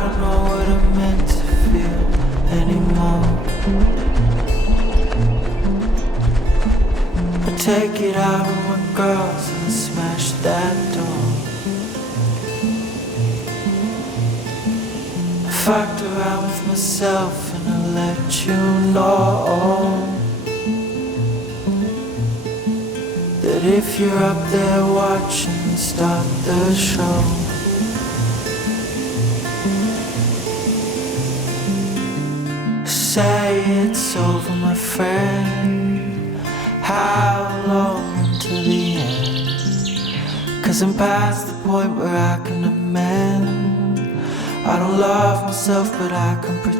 don't know what I'm meant to feel anymore. I take it out on my girls and smash that door. I fucked around with myself and I let you know that if you're up there watching, start the show. Say it's over, my friend. How long until the end? 'Cause I'm past the point where I can amend. I don't love myself, but I can pretend.